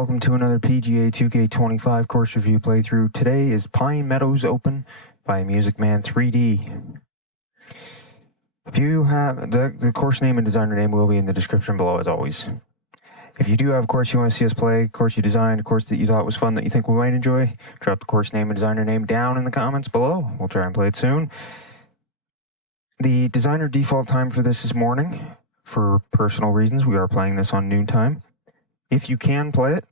welcome to another PGA 2K25 course review playthrough. Today is Pine Meadows Open by Music Man 3D. If you have the course name and designer name will be in the description below as always. If you do have a course you want to see us play, a course you designed, a course that you thought was fun that you think we might enjoy, drop the course name and designer name down in the comments below. We'll try and play it soon. The designer default time for this is morning. For personal reasons, we are playing this on noon time. If you can play it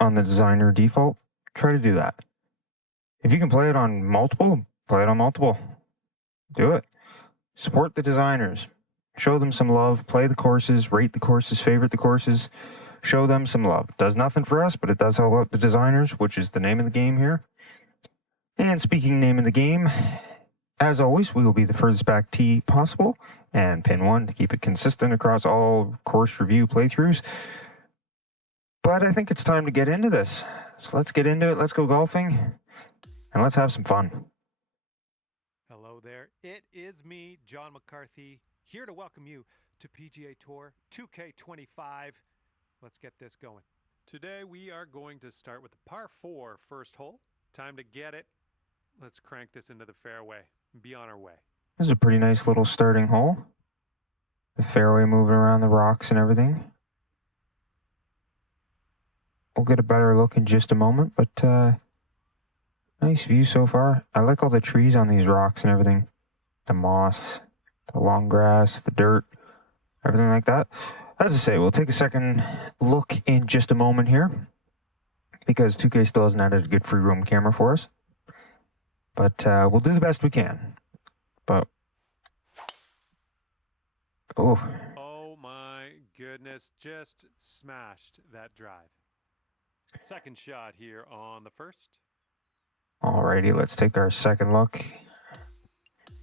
on the designer default, try to do that. If you can play it on multiple, play it on multiple. Do it. Support the designers. Show them some love. Play the courses. Rate the courses. Favorite the courses. Show them some love. Does nothing for us, but it does help out the designers, which is the name of the game here. And speaking name of the game, as always, we will be the furthest back tee possible and pin one to keep it consistent across all course review playthroughs. But I think it's time to get into this. So let's get into it. Let's go golfing and let's have some fun. Hello there. It is me, John McCarthy, here to welcome you to PGA Tour 2K25. Let's get this going. Today we are going to start with the par 4 first hole. Time to get it. Let's crank this into the fairway and be on our way. This is a pretty nice little starting hole. The fairway moving around the rocks and everything. We'll get a better look in just a moment, but nice view so far. I like all the trees on these rocks and everything. The moss, the long grass, the dirt, everything like that. As I say, we'll take a second look in just a moment here because 2K still hasn't added a good free roam camera for us. But we'll do the best we can. But, Oh my goodness, just smashed that drive. Second shot here on the first. Alrighty, let's take our second look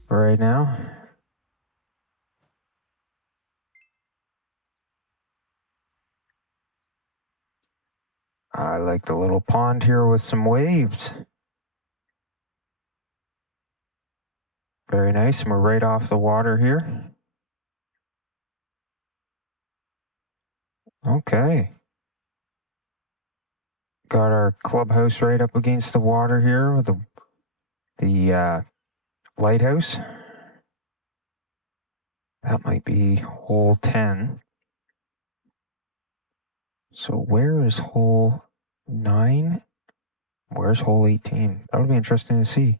right now. I like the little pond here with some waves. Very nice, and we're right off the water here. Okay. Got our clubhouse right up against the water here with the lighthouse. That might be hole 10. So where is hole 9? Where's hole 18? That would be interesting to see.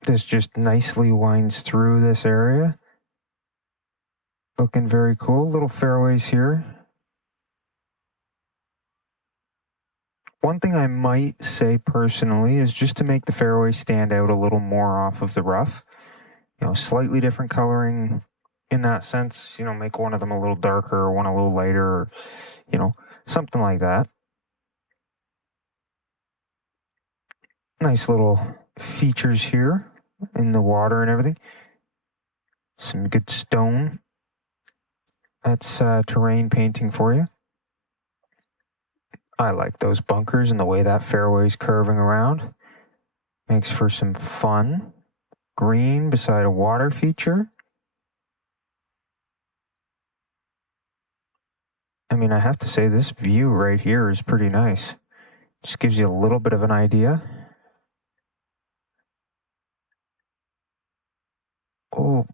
This just nicely winds through this area. Looking very cool. Little fairways here. One thing I might say personally is just to make the fairway stand out a little more off of the rough. You know, slightly different coloring in that sense. You know, make one of them a little darker or one a little lighter, or, you know, something like that. Nice little features here in the water and everything. Some good stone. That's terrain painting for you. I like those bunkers and the way that fairway's curving around. Makes for some fun. Green beside a water feature. I mean, I have to say this view right here is pretty nice. Just gives you a little bit of an idea. Oh,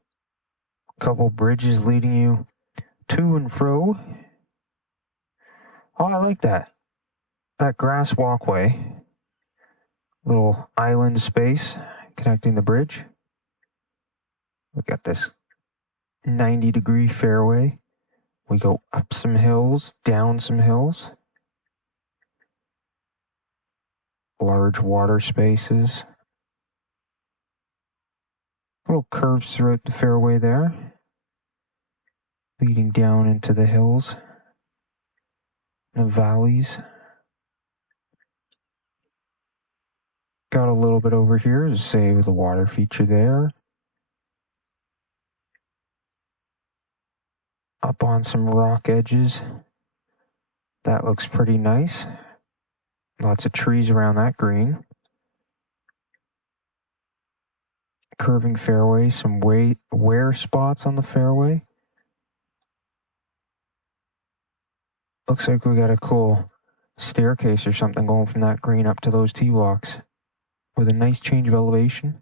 a couple bridges leading you to and fro. Oh, I like that. That grass walkway. Little island space connecting the bridge. We got this 90-degree fairway. We go up some hills, down some hills. Large water spaces. Little curves throughout the fairway there. Leading down into the hills. The valleys. Got a little bit over here to say with the water feature there. Up on some rock edges. That looks pretty nice. Lots of trees around that green. Curving fairway, some wear spots on the fairway. Looks like we got a cool staircase or something going from that green up to those tee blocks with a nice change of elevation.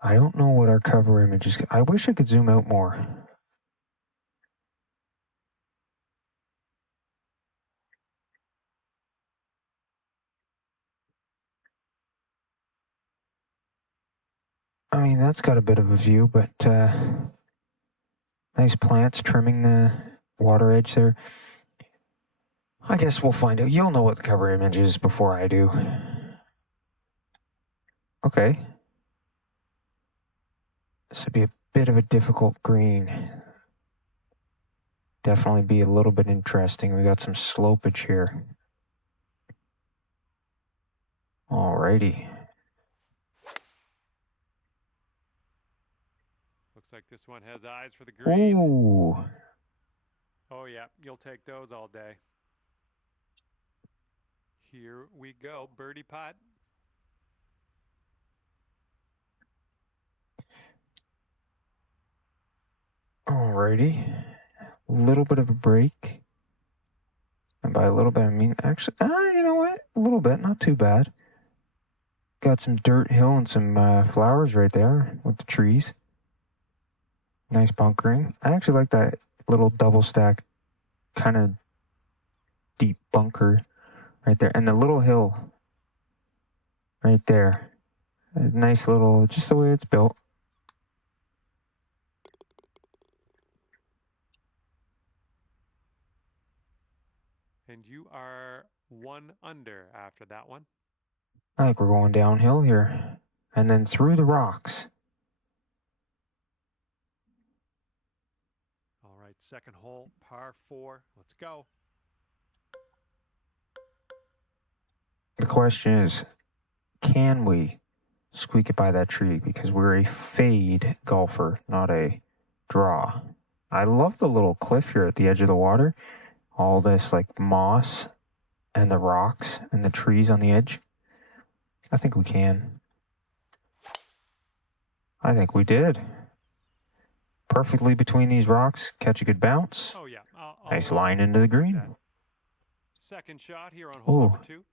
I don't know what our cover image is. I wish I could zoom out more. I mean, that's got a bit of a view, but nice plants trimming the water edge there. I guess we'll find out. You'll know what the cover image is before I do. Okay. This would be a bit of a difficult green. Definitely be a little bit interesting. We got some slopage here. Alrighty. Looks like this one has eyes for the green. Ooh. Oh, yeah, you'll take those all day. Here we go, birdie putt. Alrighty. A little bit of a break. And by a little bit, I mean, actually, you know what? A little bit, not too bad. Got some dirt hill and some flowers right there with the trees. Nice bunkering. I actually like that little double stack kind of deep bunker right there. And the little hill right there. A nice little, just the way it's built. And you are 1 under after that one. I think we're going downhill here. And then through the rocks. All right, second hole, par 4. Let's go. The question is, can we squeak it by that tree? Because we're a fade golfer, not a draw. I love the little cliff here at the edge of the water. All this like moss and the rocks and the trees on the edge. I think we can. I think we did. Perfectly between these rocks, catch a good bounce. Oh, yeah. Nice line into the green. That. Second shot here on hole number 2.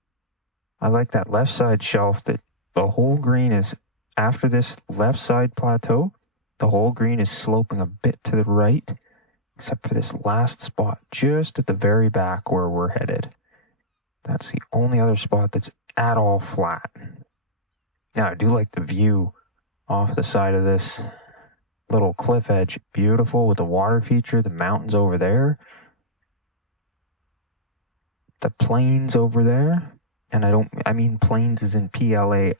I like that left side shelf that the whole green is, after this left side plateau, the whole green is sloping a bit to the right, except for this last spot just at the very back where we're headed. That's the only other spot that's at all flat. Now, I do like the view off the side of this little cliff edge. Beautiful with the water feature, the mountains over there, the plains over there. And I mean plains is in Plains,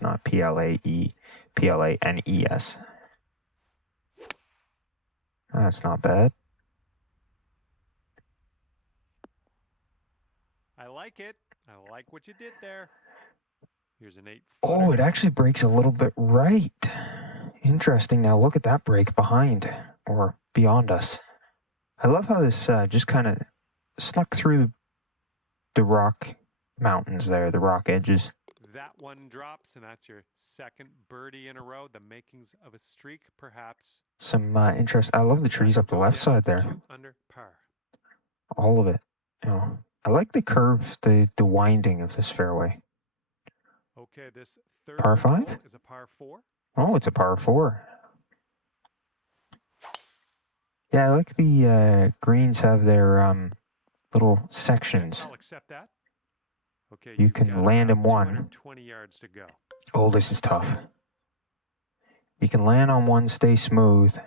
not Planes. That's not bad. I like it. I like what you did there. Here's an 8. Oh, it actually breaks a little bit right. Interesting. Now look at that break behind or beyond us. I love how this just kind of snuck through the rock mountains there, the rock edges. That one drops, and that's your second birdie in a row. The makings of a streak, perhaps. Some interest. I love the trees up the left side there. 2 under par. All of it. You know, I like the curve, the winding of this fairway. Okay, this third Par 5 hole is a par 4. Oh, it's a par 4. Yeah, I like the greens have their little sections. I'll accept that. Okay, You can land in one. 20 yards to go. Oh, this is tough. You can land on one, stay smooth,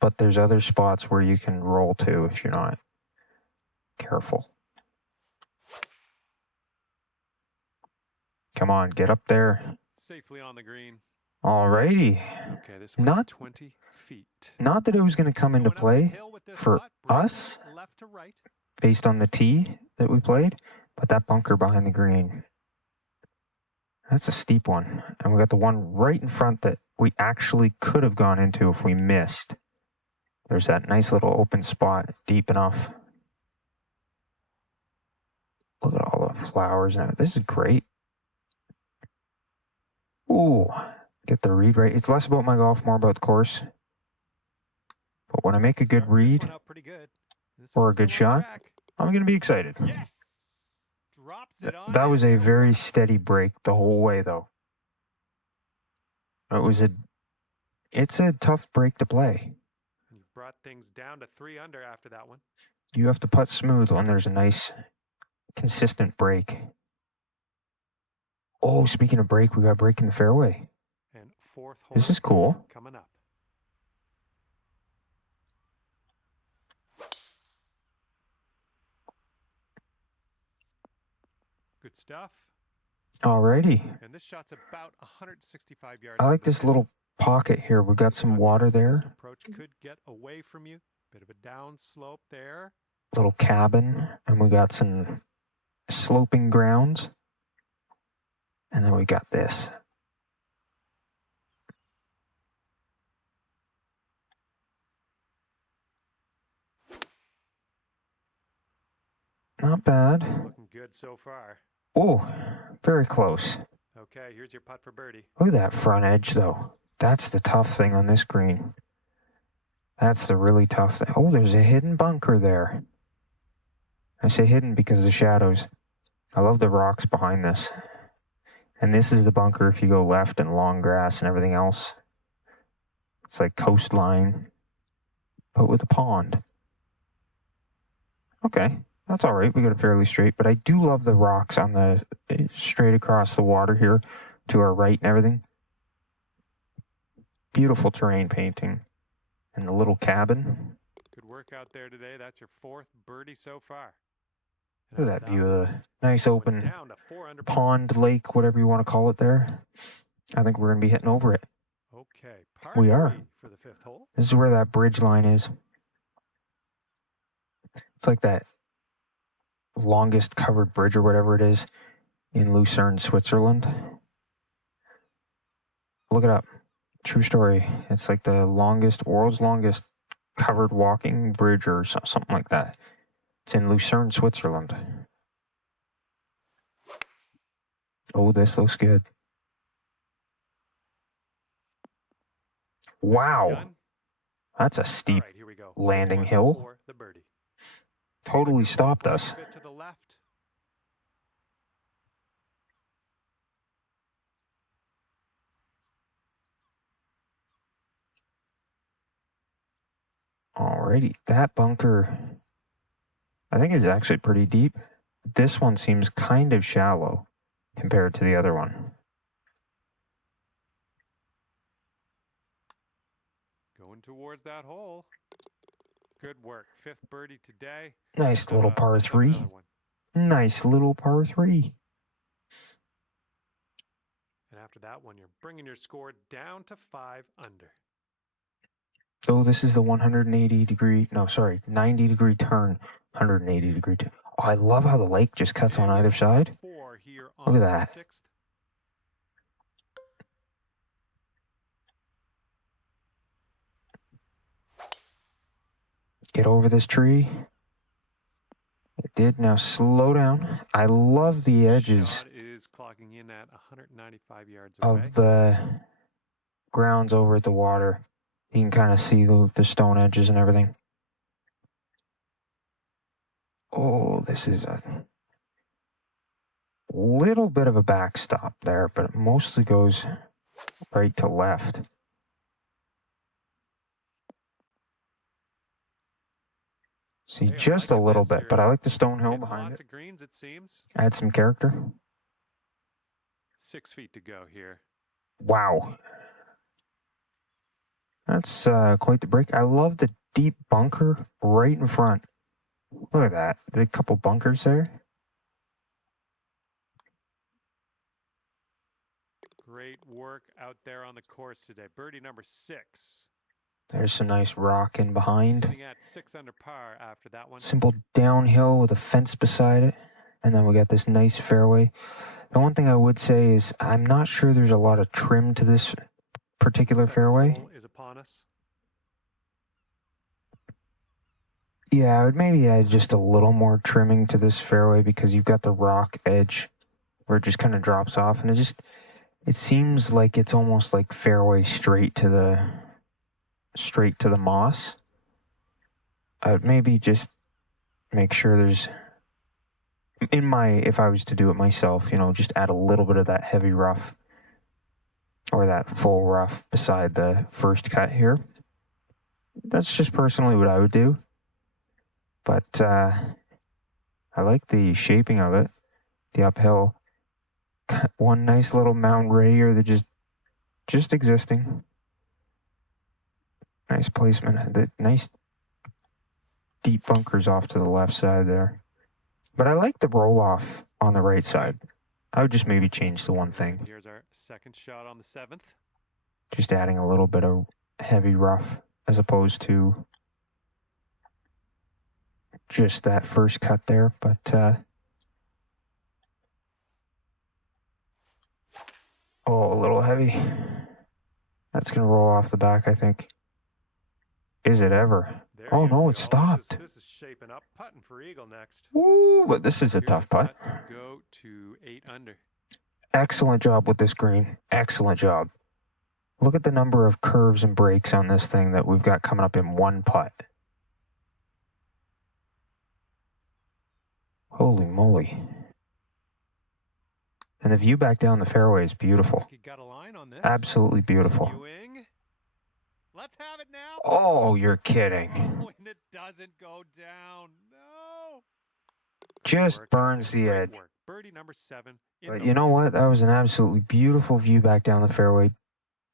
but there's other spots where you can roll to if you're not careful. Come on, get up there. Safely on the green. Alrighty. Okay, this one's 20 feet. Not that it was going to come into play for us left to right. based on the tee that we played, but that bunker behind the green, that's a steep one. And we got the one right in front that we actually could have gone into if we missed. There's that nice little open spot, deep enough. Look at all the flowers now. This is great. Ooh, get the read right. It's less about my golf, more about the course. But when I make a good Starting this read one out pretty good. This or one's a good still on shot, track. I'm going to be excited. Yes. Drops it on That in was a there. very What steady break the whole way, though. It's a tough break to play. You brought things down to 3 under after that one. You have to putt smooth when there's a nice, consistent break. Oh, speaking of break, we got break in the fairway. And fourth hole. This is cool. Coming up. Good stuff. Alrighty. And this shot's about 165 yards. I like this little pocket here. We got some water there. Approach could get away from you. Bit of a down slope there. Little cabin, and we got some sloping grounds. And then we got this. Not bad. Looking good so far. Oh, very close. Okay, here's your putt for birdie. Look at that front edge, though. That's the tough thing on this green. That's the really tough thing. Oh, there's a hidden bunker there. I say hidden because of the shadows. I love the rocks behind this. And this is the bunker if you go left and long grass and everything else. It's like coastline, but with a pond. Okay, that's all right. We got it fairly straight, but I do love the rocks on the straight across the water here to our right and everything. Beautiful terrain painting and the little cabin. Good work out there today. That's your 4th birdie so far. Look at that view of the nice open down to 4 under pond, lake, whatever you want to call it there. I think we're going to be hitting over it. Okay, par We are. 3 for the 5th hole. This is where that bridge line is. It's like that longest covered bridge or whatever it is in Lucerne, Switzerland. Look it up. True story. It's like the world's longest covered walking bridge or something like that. It's in Lucerne, Switzerland. Oh, this looks good. Wow. Done? That's a steep All right, here we go. landing This one hill. for the birdie. Totally stopped us. Bit to the left. Alrighty, that bunker, I think is actually pretty deep. This one seems kind of shallow compared to the other one. Going towards that hole. Good work. 5th birdie today. Nice little par Let's have 3. another one. Nice little par 3. And after that one, you're bringing your score down to 5 under. Oh, this is the 90 degree turn. 180 degree turn. Oh, I love how the lake just cuts on either side. 4 here Look on at the that. 6th. Get over this tree. It did. Now slow down. I love the edges Shot is clocking in at 195 yards away. of the grounds over at the water. You can kind of see the stone edges and everything. Oh, this is a little bit of a backstop there, but it mostly goes right to left. See, Hey, I'm just a liking little this. bit, but I like the stone hill Hitting behind lots it. of greens, it seems. Add some character. 6 feet to go here. Wow. That's quite the break. I love the deep bunker right in front. Look at that. A couple bunkers there. Great work out there on the course today. Birdie number 6. There's some nice rock in behind. Sitting at 6 under par after that one. Simple downhill with a fence beside it. And then we got this nice fairway. The one thing I would say is I'm not sure there's a lot of trim to this particular Seventh fairway. hole is upon us. Yeah, I would maybe add just a little more trimming to this fairway because you've got the rock edge where it just kind of drops off, and it seems like it's almost like fairway straight to the moss. I would maybe just make sure there's, if I was to do it myself, just add a little bit of that heavy rough or that full rough beside the first cut here. That's just personally what I would do. But I like the shaping of it, the uphill. One nice little mound right here that just existing. Nice placement. Nice deep bunkers off to the left side there. But I like the roll off on the right side. I would just maybe change the one thing. Here's our second shot on the 7th. Just adding a little bit of heavy rough as opposed to just that first cut there. But a little heavy. That's going to roll off the back, I think. Is it ever? Oh, no, it stopped. This is shaping up. Putting for eagle next. Ooh, but this is a tough putt. Go to 8 under. Excellent job with this green. Excellent job. Look at the number of curves and breaks on this thing that we've got coming up in one putt. Holy moly. And the view back down the fairway is beautiful. You got a line on this. Absolutely beautiful. Continuing. Let's have it now. Oh, you're kidding. Oh, and it doesn't go down. No. Just burns the edge. Birdie number 7. But you know what? That was an absolutely beautiful view back down the fairway.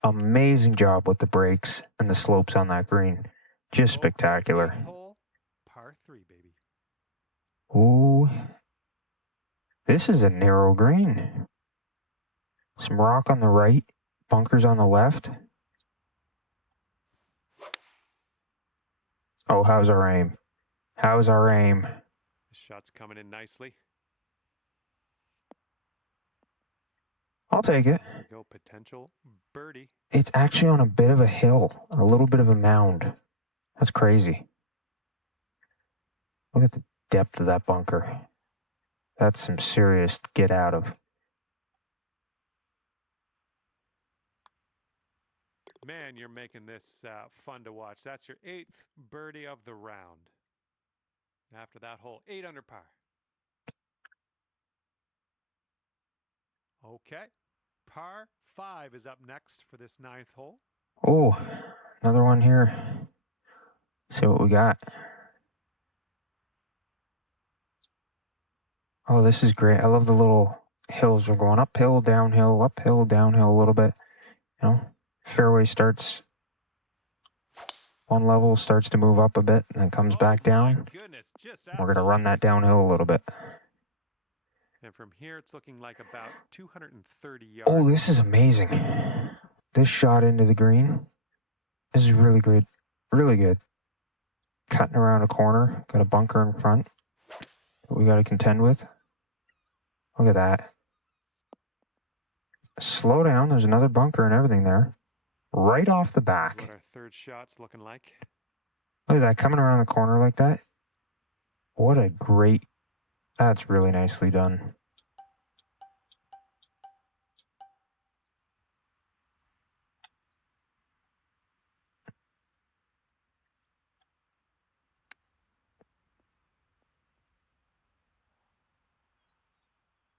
Amazing job with the breaks and the slopes on that green. Just spectacular. Par 3, baby. Ooh. This is a narrow green. Some rock on the right, bunkers on the left. Oh, how's our aim? How's our aim? The shot's coming in nicely. I'll take it. There we go, potential birdie. It's actually on a bit of a hill, a little bit of a mound. That's crazy. Look at the depth of that bunker. That's some serious get out of. Man, you're making this fun to watch. That's your 8th birdie of the round. After that hole, 8 under par. Okay. Par 5 is up next for this 9th hole. Oh, another one here. See what we got. Oh, this is great. I love the little hills. We're going uphill, downhill a little bit. Fairway starts one level, starts to move up a bit, and then comes back down. We're going to run that downhill a little bit. And from here, it's looking like about 230 yards. Oh, this is amazing. This shot into the green. This is really good. Really good. Cutting around a corner. Got a bunker in front that we got to contend with. Look at that. Slow down. There's another bunker and everything there. Right off the back. What our third shot's looking like. Look at that. Coming around the corner like that. What a great... That's really nicely done.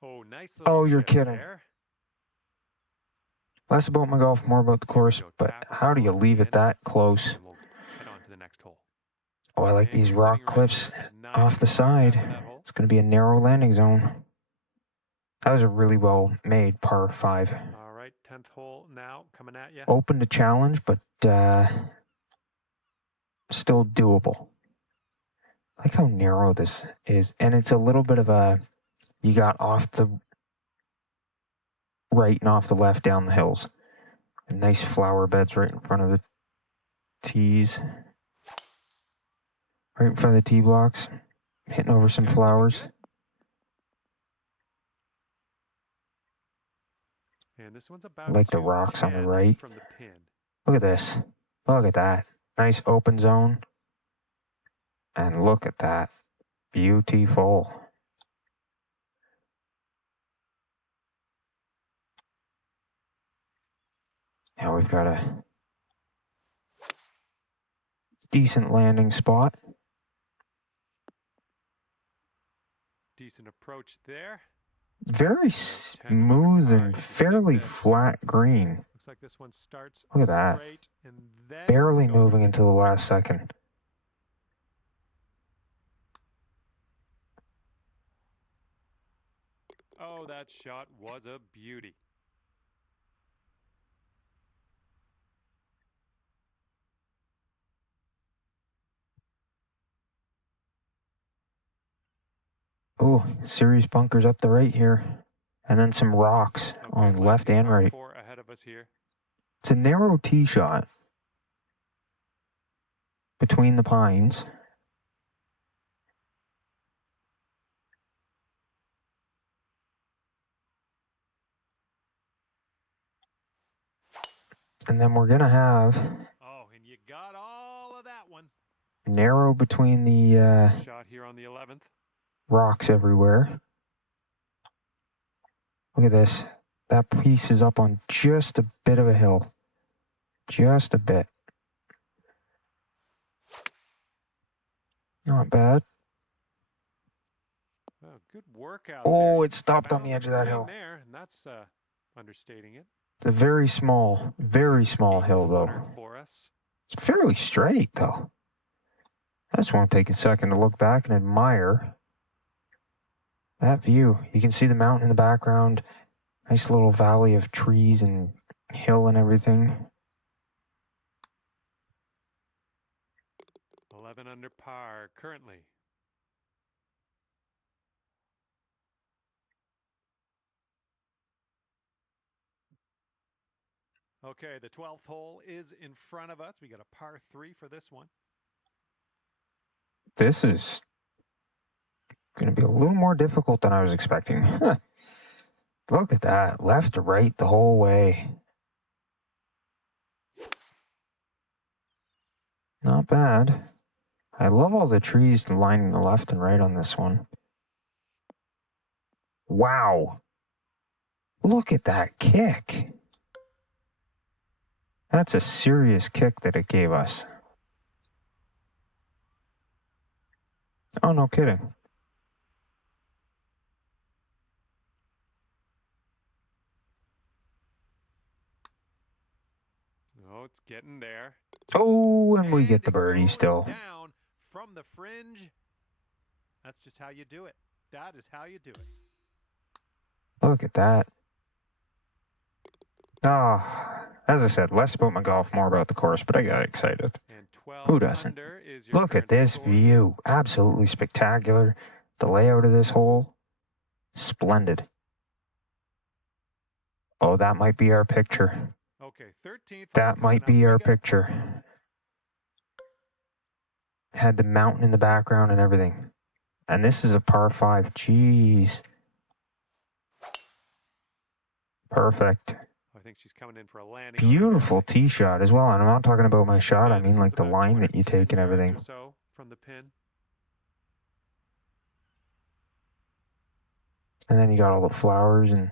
Oh, nice. Oh, you're kidding. There. Less about my golf, more about the course. But how do you leave it that close? We'll head on to the next hole. Oh, I like these rock cliffs off the side. It's going to be a narrow landing zone. That was a really well made par 5. All right, 10th hole now coming at you. Open to challenge, but still doable. I like how narrow this is. And it's a little bit of a, you got off the right and off the left down the hills. And nice flower beds right in front of the tees. Right in front of the tee blocks. Hitting over some flowers. And this one's about Like the rocks on the right. From the pin. Look at this. Look at that. Nice open zone. And look at that. Beautiful. Now we've got a decent landing spot. Decent approach there. Very smooth and fairly flat green. Looks like this one starts Look at that. straight and then Barely goes moving up. until the last second. Oh, that shot was a beauty. Oh, serious bunkers up the right here. And then some rocks Okay, on left and par right. 4 ahead of us here. It's a narrow tee shot between the pines. And then we're going to have Oh, and you got all of that one. narrow between the Shot here on the 11th. rocks everywhere. Look at this. That piece is up on just a bit of a hill. Just a bit. Not bad. Oh, good workout. Oh, there. it stopped on Found the edge of that green hill. there, and that's understating it. It's a very small hill, though. Footer for us. It's fairly straight, though. I just want to take a second to look back and admire that view. You can see the mountain in the background. Nice little valley of trees and hill and everything. 11 under par currently. Okay, the 12th hole is in front of us. We got a par 3 for this one. This is going to be a little more difficult than I was expecting. Look at that. Left to right the whole way. Not bad. I love all the trees lining the left and right on this one. Wow. Look at that kick. That's a serious kick that it gave us. Oh, no kidding. Oh, it's getting there. Oh, and we get the it birdie goes still. Down from the fringe. That's just how you do it. That is how you do it. Look at that. Ah, as I said, less about my golf, more about the course, but I got excited. And 12 Who doesn't? under is your Look at current this score. view. Absolutely spectacular. The layout of this hole, splendid. Oh, that might be our picture. Okay, 13th. That might be our picture. Had the mountain in the background and everything. And this is a par 5. Jeez. Perfect. I think she's coming in for a landing. Beautiful tee shot as well. And I'm not talking about my shot. Yeah, I mean like the line that you take and everything. Or so from the pin. And then you got all the flowers and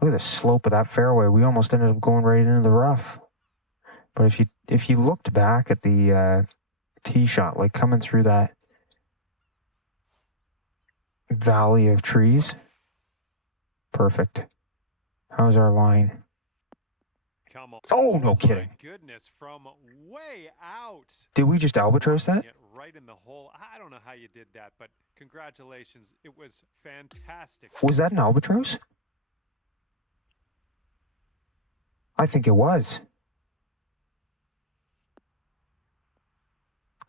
look at the slope of that fairway. We almost ended up going right into the rough. But if you looked back at the tee shot, like coming through that valley of trees, perfect. How's our line? Come on. Oh, no kidding. My goodness, from way out. Did we just albatross that? Right in the hole. I don't know how you did that, but congratulations. It was fantastic. Was that an albatross? I think it was.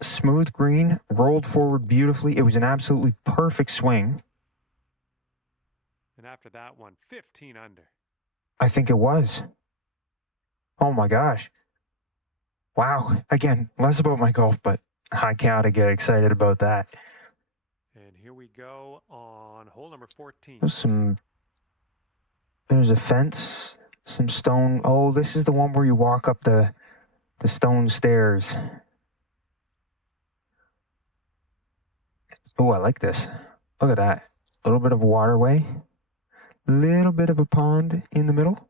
Smooth green, rolled forward beautifully. It was an absolutely perfect swing. And after that one, 15 under. I think it was. Oh my gosh. Wow. Again, less about my golf, but I gotta get excited about that. And here we go on hole number 14. There's a fence, some stone. Oh, this is the one where you walk up the stone stairs. Oh, I like this. Look at that. A little bit of a waterway. Little bit of a pond in the middle.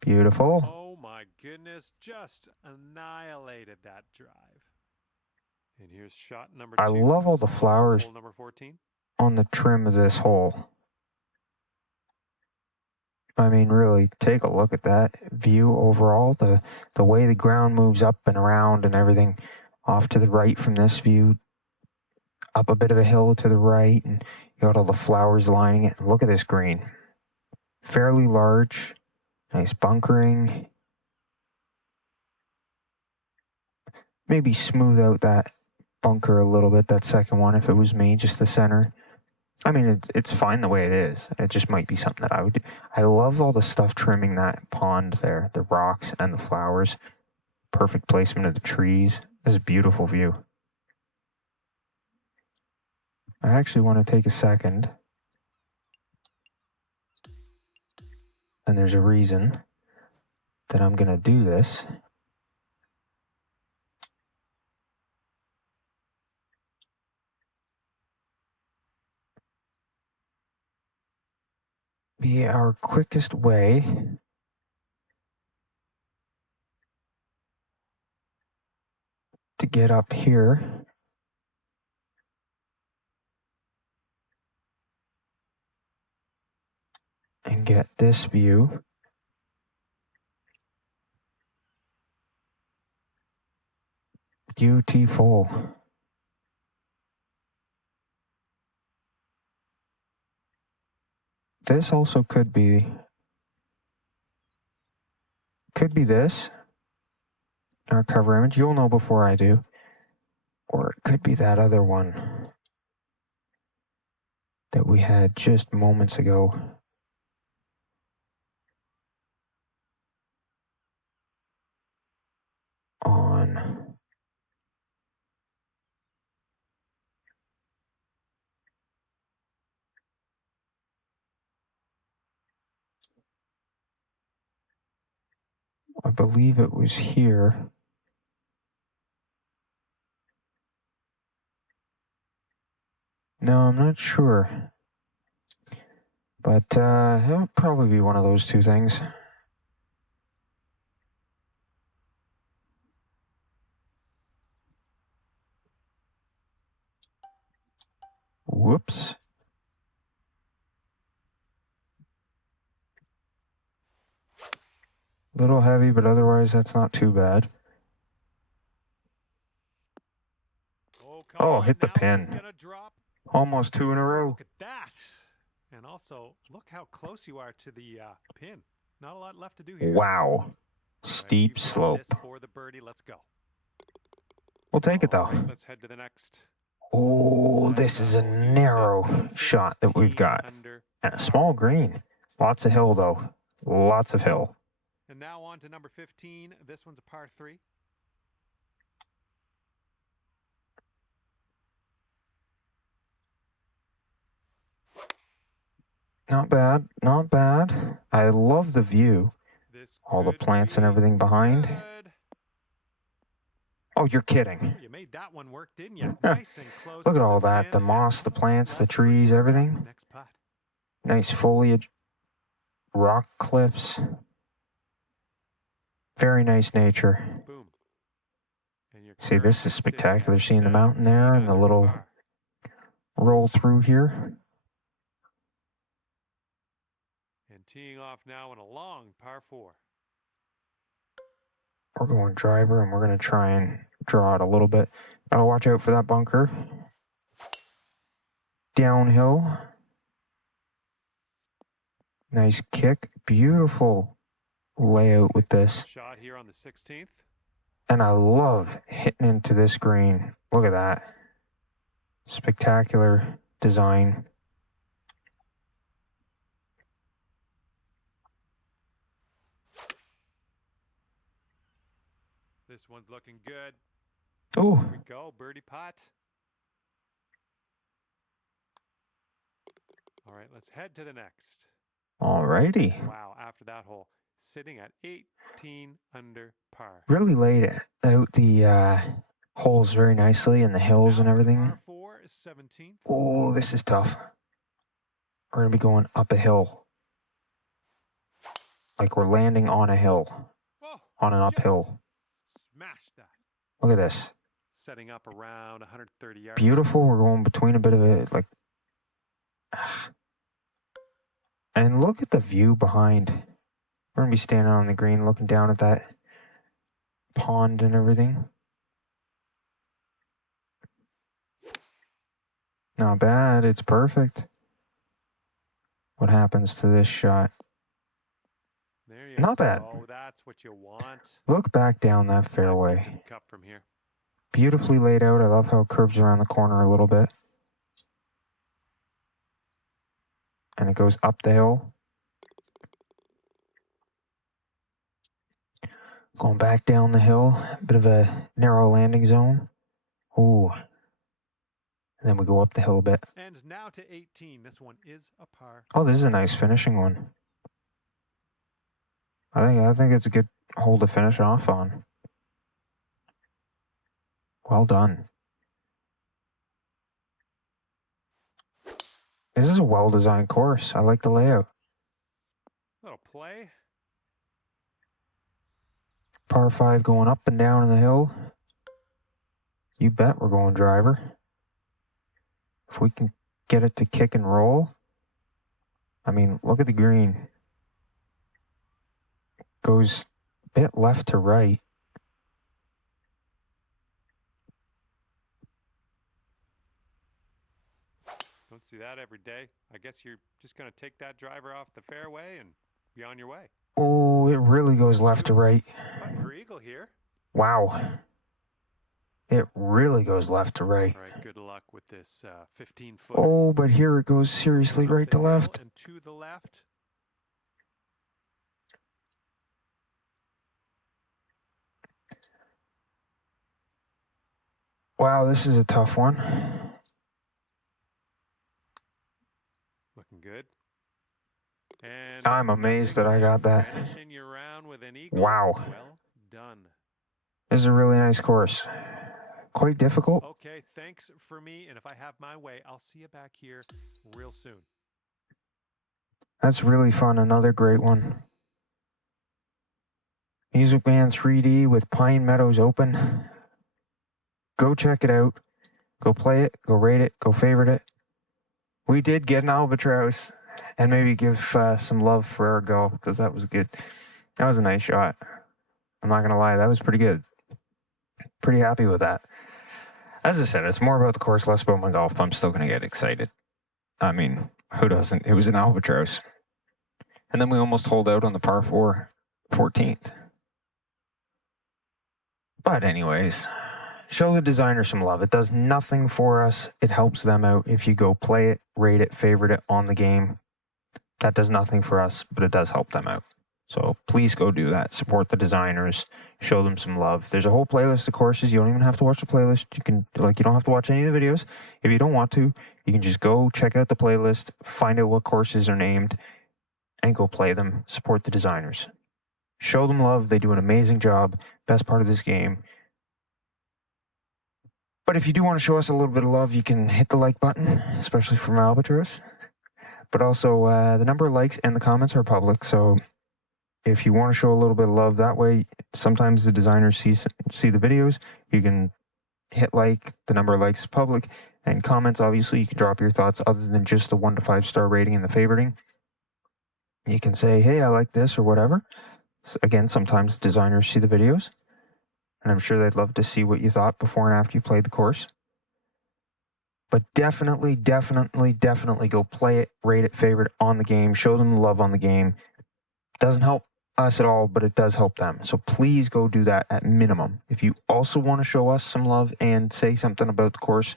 Beautiful. Oh my goodness, just annihilated that drive. And here's shot number I 2. love all the on flowers hole number 14. on the trim of this hole. I mean, really, take a look at that view overall. The way the ground moves up and around and everything off to the right from this view, up a bit of a hill to the right, and you got all the flowers lining it. And look at this green. Fairly large, nice bunkering. Maybe smooth out that bunker a little bit, that second one, if it was me, just the center. I mean, it's fine the way it is. It just might be something that I would do. I love all the stuff trimming that pond there, the rocks and the flowers. Perfect placement of the trees. This is a beautiful view. I actually want to take a second. And there's a reason that I'm going to do this. Be our quickest way to get up here and get this view. Beautiful. This also could be this, our cover image. You'll know before I do. Or it could be that other one that we had just moments ago. On I believe it was here. No, I'm not sure. But it'll probably be one of those two things. Whoops. Little heavy, but otherwise that's not too bad. Oh, hit the pin. Almost 2 in a row. Look at that. And also, look how close you are to the pin. Not a lot left to do here. Wow. Steep slope. For the birdie, let's go. We'll take it though. Right, let's head to the next. Oh, this is a narrow shot that we've got. And a small green. Lots of hill though. Lots of hill. And now on to number 15. This one's a par 3. Not bad, not bad. I love the view. All the plants and everything behind. Oh, you're kidding. You made that one work, didn't you? Nice and close. Look at all that. The moss, the plants, the trees, everything. Next putt. Nice foliage. Rock cliffs. Very nice nature. Boom. See, this is spectacular. Seeing the mountain there and the little roll through here. And teeing off now in a long par 4. We're going driver, and we're going to try and draw it a little bit. Gotta watch out for that bunker. Downhill. Nice kick. Beautiful layout with this. Shot here on the 16th. And I love hitting into this green. Look at that. Spectacular design. This one's looking good. Oh. Here we go, birdie putt. All right, let's head to the next. Alrighty. Wow, after that hole, sitting at 18 under par. Really laid out the holes very nicely and the hills and everything. Par 4 is 17. Oh, this is tough. We're going to be going up a hill. Like we're landing on a hill. on an uphill. Smash that. Look at this. Setting up around 130 yards. Beautiful. We're going between a bit of it, like. And look at the view behind. We're going to be standing on the green looking down at that pond and everything. Not bad. It's perfect. What happens to this shot? There you Not go. bad. That's what you want. Look back down that fairway. Cup from here. Beautifully laid out. I love how it curves around the corner a little bit. And it goes up the hill. Going back down the hill. A bit of a narrow landing zone. Ooh. And then we go up the hill a bit. And now to 18. This one is a par. Oh, this is a nice finishing one. I think it's a good hole to finish off on. Well done. This is a well-designed course. I like the layout. Little play. Par 5 going up and down the hill. You bet we're going driver. If we can get it to kick and roll. I mean, look at the green. Goes a bit left to right. Don't see that every day. I guess you're just going to take that driver off the fairway and be on your way. Oh, it really goes left to right. Putt for eagle here. Wow. It really goes left to right. All right, good luck with this 15-foot. Oh, but here it goes seriously right to left. And to the left. Wow, this is a tough one. Looking good. And I'm amazed that I got that. finishing your round with an eagle. Wow. Well done. This is a really nice course. Quite difficult. Okay, thanks for me. And if I have my way, I'll see you back here real soon. That's really fun. Another great one. Music Man 3D with Pine Meadows Open. Go check it out. Go play it. Go rate it. Go favorite it. We did get an albatross. And maybe give some love for our go, because that was good. That was a nice shot. I'm not going to lie. That was pretty good. Pretty happy with that. As I said, it's more about the course, less about my golf. I'm still going to get excited. I mean, who doesn't? It was an albatross. And then we almost holed out on the par 4, 14th. But anyways, show the designer some love. It does nothing for us. It helps them out if you go play it, rate it, favorite it on the game. That does nothing for us, but it does help them out. So please go do that. Support the designers. Show them some love. There's a whole playlist of courses. You don't even have to watch the playlist. You don't have to watch any of the videos. If you don't want to, you can just go check out the playlist, find out what courses are named, and go play them. Support the designers. Show them love. They do an amazing job. Best part of this game. But if you do want to show us a little bit of love, you can hit the like button, especially from Albatross. But also, the number of likes and the comments are public, so if you want to show a little bit of love that way, sometimes the designers see the videos. You can hit like, the number of likes is public, and comments, obviously, you can drop your thoughts other than just the 1 to 5 star rating and the favoriting. You can say, hey, I like this or whatever. So again, sometimes designers see the videos, and I'm sure they'd love to see what you thought before and after you played the course. But definitely go play it, rate it, favorite it on the game. Show them the love on the game. Doesn't help us at all, but it does help them. So please go do that at minimum. If you also want to show us some love and say something about the course,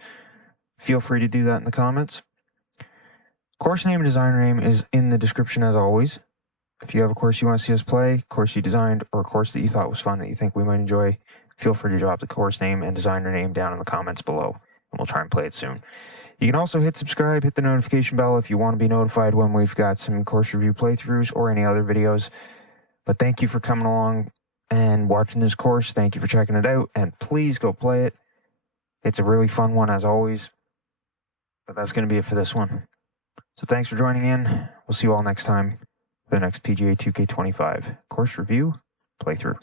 feel free to do that in the comments. Course name and designer name is in the description as always. If you have a course you want to see us play, course you designed, or a course that you thought was fun that you think we might enjoy, feel free to drop the course name and designer name down in the comments below. And we'll try and play it soon. You can also hit subscribe, hit the notification bell if you want to be notified when we've got some course review playthroughs or any other videos. But thank you for coming along and watching this course. Thank you for checking it out, and please go play it. It's a really fun one as always. But that's going to be it for this one. So thanks for joining in. We'll see you all next time for the next PGA 2K25 course review playthrough.